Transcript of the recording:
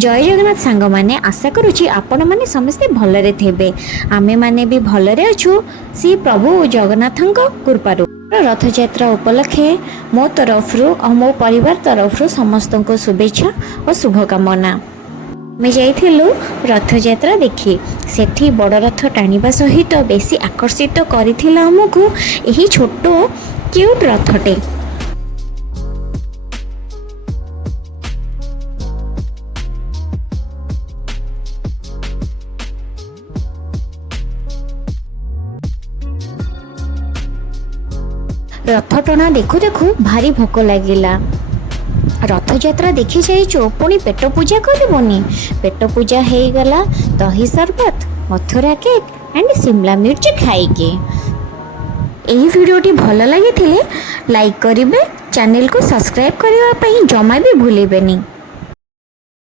जय जगन्नाथ सांग मैंने आशा करुँची आपण मैंने समस्ते भलरे थे आमे माने भी भलरे अच्छु श्री प्रभु जगन्नाथ कृपारू। रथ यात्रा उपलक्षे मो तरफ और मो परिवार तरफ समस्त को शुभेच्छा और शुभकामना। मैं जाइलु रथ यात्रा देखी सेठी बड़ रथ टाणिबा सहित बेसी आकर्षित करिथिला हमकु एही छोट क्यूट रथटे। रथ टଣା देखु देखु भारी भोक लगिला। रथ यात्रा देखी जाइचो पुणी पेट पूजा करबोनी। पेट पूजा हो गला दही सरबत मथुरा केक एंड शिमला मिर्च खाइके। एही वीडियोटी भल लगी लाइक करिवे, चैनल को सब्सक्राइब करने जमा भी भूलिबेनी।